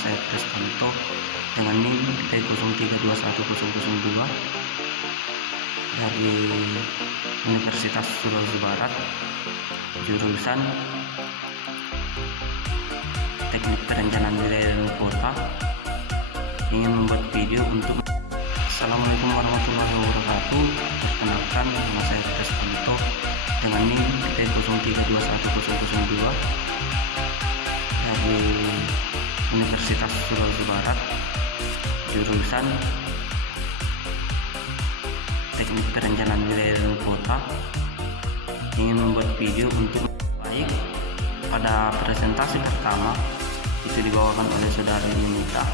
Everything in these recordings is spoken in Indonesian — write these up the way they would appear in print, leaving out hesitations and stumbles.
saya Kristanto dengan NIM T03210002 dari Universitas Sulawesi Barat, jurusan Teknik Perencanaan Wilayah dan Kota. Ingin membuat video untuk Assalamualaikum warahmatullahi wabarakatuh. Perkenalkan, nama saya Kristanto dengan NIM T03210002 dari Universitas Sulawesi Barat, jurusan Teknik Perencanaan Wilayah dan Kota. Ingin membuat video untuk baik. Pada presentasi pertama itu dibawakan oleh saudari Nita,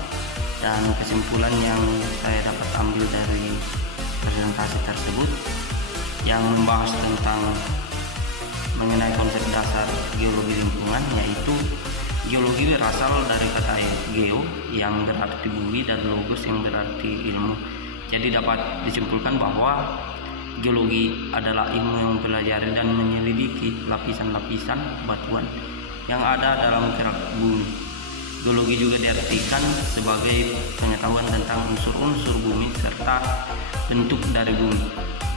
dan kesimpulan yang saya dapat ambil dari presentasi tersebut yang membahas tentang mengenai konsep dasar geologi lingkungan, yaitu geologi berasal dari kata geo yang berarti bumi dan logos yang berarti ilmu. Jadi dapat disimpulkan bahwa geologi adalah ilmu yang mempelajari dan menyelidiki lapisan-lapisan batuan yang ada dalam kerak bumi. Geologi juga diartikan sebagai pengetahuan tentang unsur-unsur bumi serta bentuk dari bumi.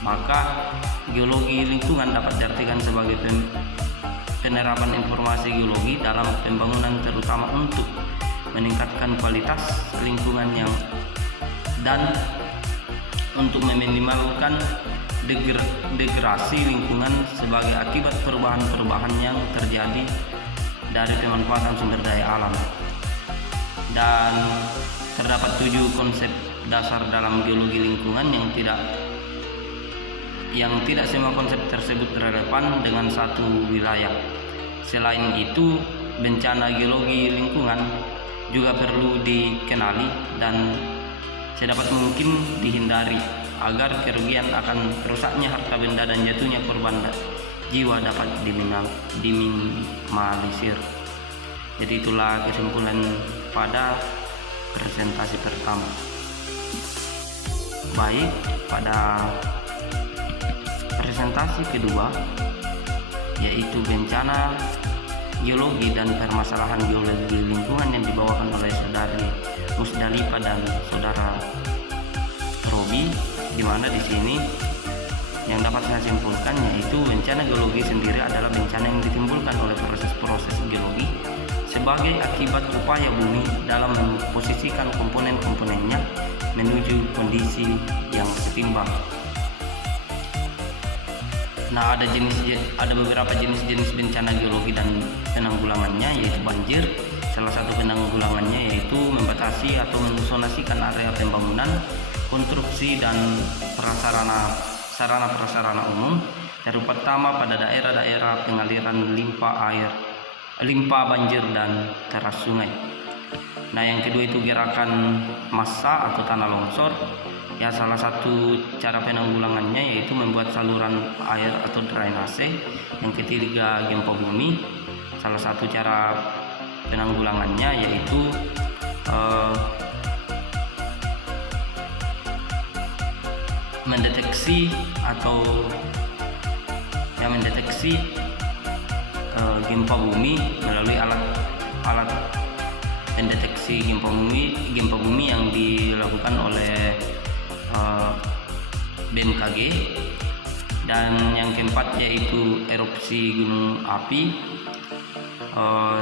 Maka geologi lingkungan dapat diartikan sebagai penerapan informasi geologi dalam pembangunan, terutama untuk meningkatkan kualitas lingkungan dan untuk meminimalkan degradasi lingkungan sebagai akibat perubahan-perubahan yang terjadi dari pemanfaatan sumber daya alam. Dan terdapat 7 konsep dasar dalam geologi lingkungan yang tidak semua konsep tersebut relevan dengan satu wilayah. Selain itu, bencana geologi lingkungan juga perlu dikenali dan sedapat mungkin dihindari agar kerugian akan rusaknya harta benda dan jatuhnya korban jiwa dapat diminimalisir. Jadi itulah kesimpulan pada presentasi pertama. Baik, pada presentasi kedua, yaitu bencana geologi dan permasalahan geologi lingkungan yang dibawakan oleh saudari Musdalifah dan saudara Robi, di mana di sini yang dapat saya simpulkan yaitu bencana geologi sendiri adalah bencana yang ditimbulkan oleh proses-proses geologi sebagai akibat upaya bumi dalam memposisikan komponen-komponennya menuju kondisi yang seimbang. Nah, ada beberapa jenis-jenis bencana geologi dan penanggulangannya, yaitu banjir. Salah satu penanggulangannya yaitu membatasi atau menzonasikan area pembangunan, konstruksi dan sarana prasarana umum, terutama pada daerah-daerah pengaliran limpa banjir dan teras sungai. Nah, yang kedua itu gerakan massa atau tanah longsor. Ya, salah satu cara penanggulangannya yaitu membuat saluran air atau drainase. Yang ketiga, gempa bumi. Salah satu cara penanggulangannya yaitu mendeteksi gempa bumi melalui alat pendeteksi gempa bumi yang dilakukan oleh BMKG. Dan yang keempat yaitu erupsi gunung api.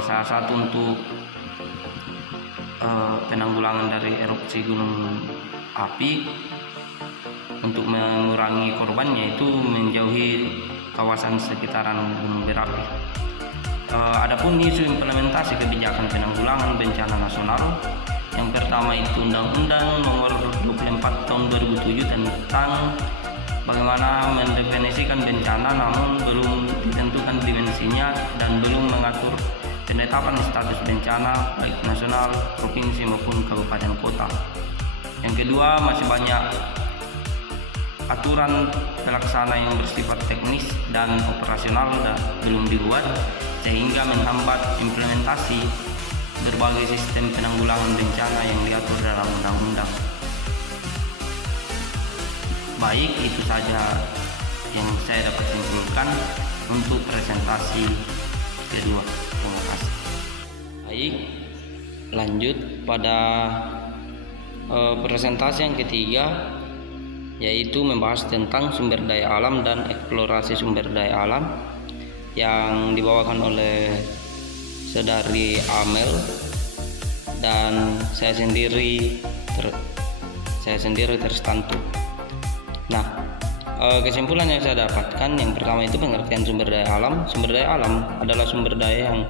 Salah satu untuk penanggulangan dari erupsi gunung api untuk mengurangi korban yaitu menjauhi kawasan sekitaran gunung berapi. Adapun isu implementasi kebijakan penanggulangan bencana nasional, yang pertama itu Undang-Undang Nomor 24 Tahun 2007 tentang bagaimana mendefinisikan bencana, namun belum ditentukan dimensinya dan belum mengatur penetapan status bencana baik nasional, provinsi maupun kabupaten kota. Yang kedua, masih banyak aturan pelaksana yang bersifat teknis dan operasional belum dibuat, sehingga menghambat implementasi berbagai sistem penanggulangan bencana yang diatur dalam undang-undang. Baik, itu saja yang saya dapat simpulkan untuk presentasi kedua. Terima kasih. Baik, Lanjut pada presentasi yang ketiga, yaitu membahas tentang sumber daya alam dan eksplorasi sumber daya alam yang dibawakan oleh saudari Amel dan saya sendiri Terstantu. Nah, kesimpulan yang saya dapatkan, yang pertama itu pengertian sumber daya alam. Sumber daya alam adalah sumber daya yang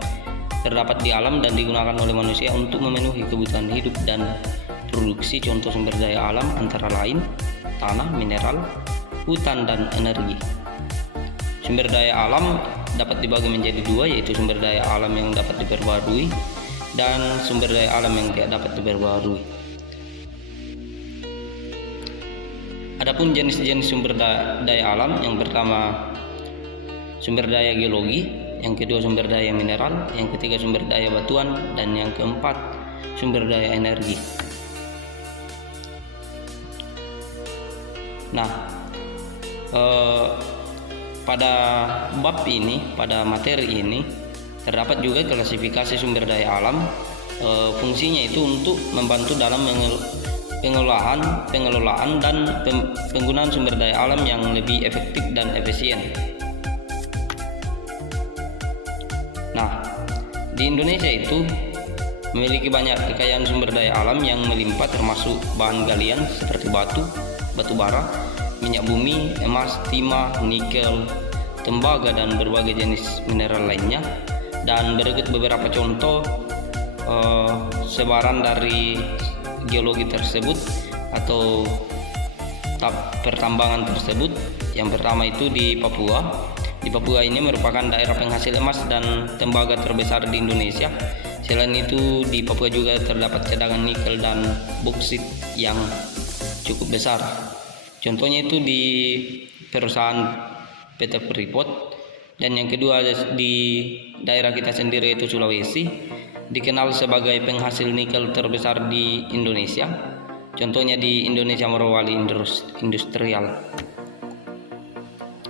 terdapat di alam dan digunakan oleh manusia untuk memenuhi kebutuhan hidup dan produksi. Contoh sumber daya alam antara lain tanah, mineral, hutan, dan energi. Sumber daya alam dapat dibagi menjadi dua, yaitu sumber daya alam yang dapat diperbarui dan sumber daya alam yang tidak dapat diperbarui. Adapun jenis-jenis sumber daya alam, yang pertama sumber daya geologi, yang kedua sumber daya mineral, yang ketiga sumber daya batuan, dan yang keempat sumber daya energi. Nah, pada bab ini, pada materi ini terdapat juga klasifikasi sumber daya alam. Fungsinya itu untuk membantu dalam pengelolaan dan penggunaan sumber daya alam yang lebih efektif dan efisien. Nah, di Indonesia itu memiliki banyak kekayaan sumber daya alam yang melimpah, termasuk bahan galian seperti batu bara, minyak bumi, emas, timah, nikel, tembaga, dan berbagai jenis mineral lainnya. Dan berikut beberapa contoh sebaran dari geologi tersebut atau pertambangan tersebut. Yang pertama itu di Papua. Di Papua ini merupakan daerah penghasil emas dan tembaga terbesar di Indonesia. Selain itu, di Papua juga terdapat cadangan nikel dan boksit yang cukup besar. Contohnya itu di perusahaan PT Freeport. Dan yang kedua di daerah kita sendiri, yaitu Sulawesi, dikenal sebagai penghasil nikel terbesar di Indonesia. Contohnya di Indonesia Morowali Industrial.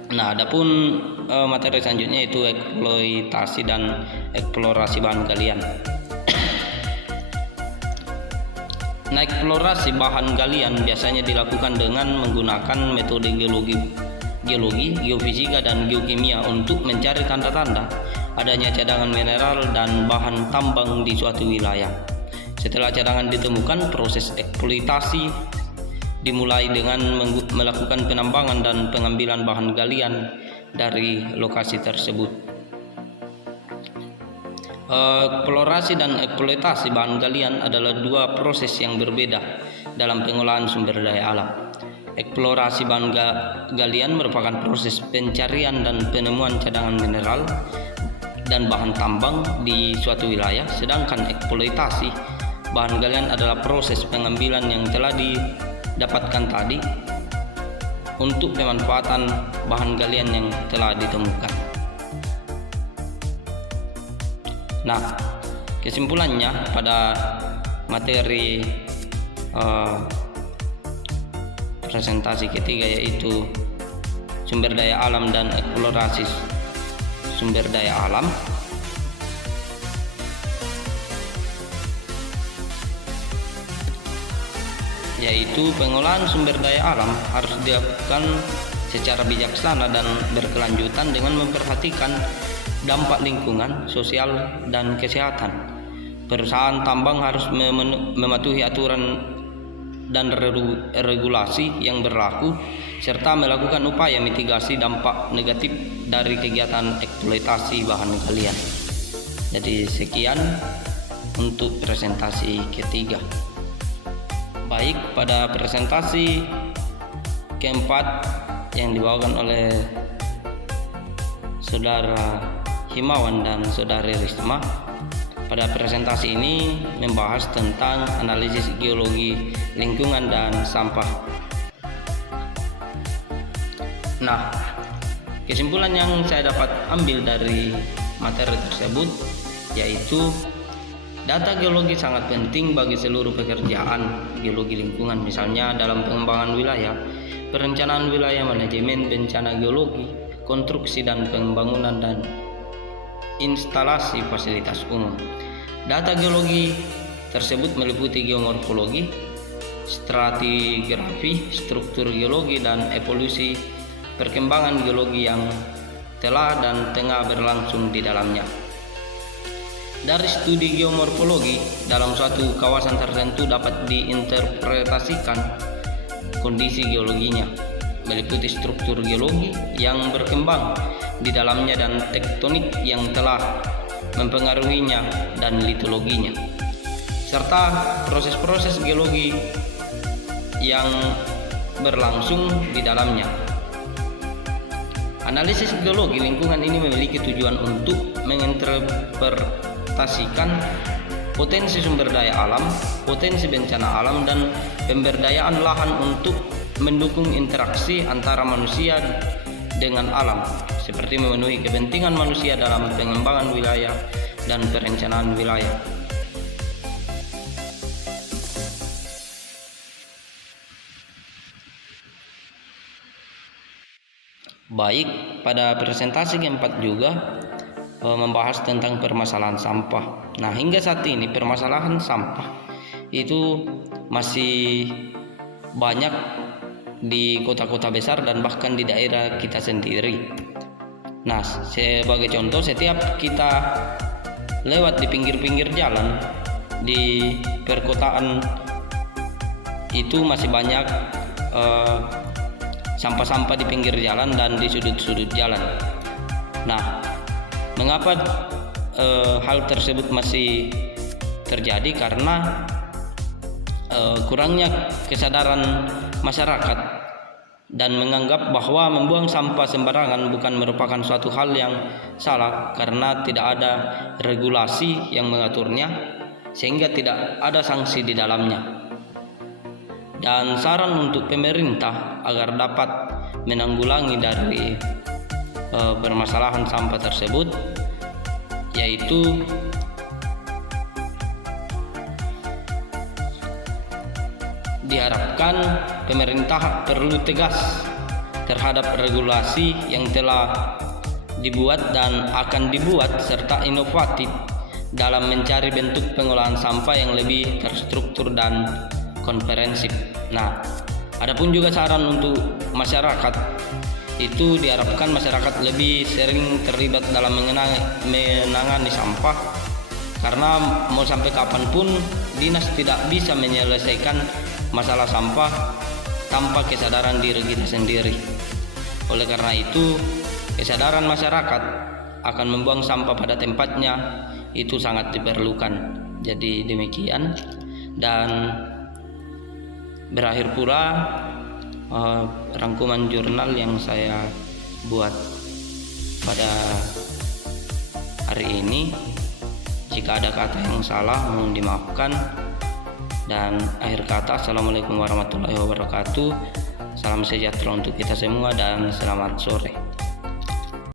Nah, adapun materi selanjutnya itu eksploitasi dan eksplorasi bahan galian. Nah, eksplorasi bahan galian biasanya dilakukan dengan menggunakan metode geologi, geofisika, dan geokimia untuk mencari tanda-tanda adanya cadangan mineral dan bahan tambang di suatu wilayah. Setelah cadangan ditemukan, proses eksploitasi dimulai dengan melakukan penambangan dan pengambilan bahan galian dari lokasi tersebut. Eksplorasi dan eksploitasi bahan galian adalah dua proses yang berbeda dalam pengolahan sumber daya alam. Eksplorasi bahan galian merupakan proses pencarian dan penemuan cadangan mineral dan bahan tambang di suatu wilayah, sedangkan eksploitasi bahan galian adalah proses pengambilan yang telah didapatkan tadi untuk pemanfaatan bahan galian yang telah ditemukan. Nah, kesimpulannya pada materi presentasi ketiga, yaitu sumber daya alam dan eksplorasi sumber daya alam, yaitu pengolahan sumber daya alam harus dilakukan secara bijaksana dan berkelanjutan dengan memperhatikan dampak lingkungan, sosial, dan kesehatan. Perusahaan tambang harus mematuhi aturan dan regulasi yang berlaku serta melakukan upaya mitigasi dampak negatif dari kegiatan eksploitasi bahan galian. Jadi sekian untuk presentasi ketiga. Baik, pada presentasi keempat yang dibawakan oleh Saudara Himawan dan Saudari Risma, pada presentasi ini membahas tentang analisis geologi lingkungan dan sampah. Nah, kesimpulan yang saya dapat ambil dari materi tersebut yaitu data geologi sangat penting bagi seluruh pekerjaan geologi lingkungan, misalnya dalam pengembangan wilayah, perencanaan wilayah, manajemen bencana geologi, konstruksi dan pembangunan, dan instalasi fasilitas umum. Data geologi tersebut meliputi geomorfologi, stratigrafi, struktur geologi, dan evolusi perkembangan geologi yang telah dan tengah berlangsung di dalamnya. Dari studi geomorfologi, dalam suatu kawasan tertentu dapat diinterpretasikan kondisi geologinya, meliputi struktur geologi yang berkembang di dalamnya dan tektonik yang telah mempengaruhinya dan litologinya, serta proses-proses geologi yang berlangsung di dalamnya. Analisis geologi lingkungan ini memiliki tujuan untuk menginterpretasikan potensi sumber daya alam, potensi bencana alam, dan pemberdayaan lahan untuk mendukung interaksi antara manusia dengan alam, seperti memenuhi kepentingan manusia dalam pengembangan wilayah dan perencanaan wilayah. Baik, pada presentasi keempat juga membahas tentang permasalahan sampah. Nah, hingga saat ini permasalahan sampah itu masih banyak di kota-kota besar dan bahkan di daerah kita sendiri. Nah, sebagai contoh, setiap kita lewat di pinggir-pinggir jalan di perkotaan itu masih banyak sampah-sampah di pinggir jalan dan di sudut-sudut jalan. Nah, mengapa hal tersebut masih terjadi? Karena kurangnya kesadaran masyarakat dan menganggap bahwa membuang sampah sembarangan bukan merupakan suatu hal yang salah karena tidak ada regulasi yang mengaturnya, sehingga tidak ada sanksi di dalamnya. Dan saran untuk pemerintah agar dapat menanggulangi dari permasalahan sampah tersebut, yaitu diharapkan pemerintah perlu tegas terhadap regulasi yang telah dibuat dan akan dibuat, serta inovatif dalam mencari bentuk pengolahan sampah yang lebih terstruktur dan komprehensif. Nah, adapun juga saran untuk masyarakat, itu diharapkan masyarakat lebih sering terlibat dalam menangani sampah, karena mau sampai kapanpun dinas tidak bisa menyelesaikan masalah sampah tanpa kesadaran diri kita sendiri. Oleh karena itu, kesadaran masyarakat akan membuang sampah pada tempatnya itu sangat diperlukan. Jadi demikian, dan berakhir pula rangkuman jurnal yang saya buat pada hari ini. Jika ada kata yang salah mohon dimaafkan. Dan akhir kata, assalamualaikum warahmatullahi wabarakatuh. Salam sejahtera untuk kita semua dan selamat sore.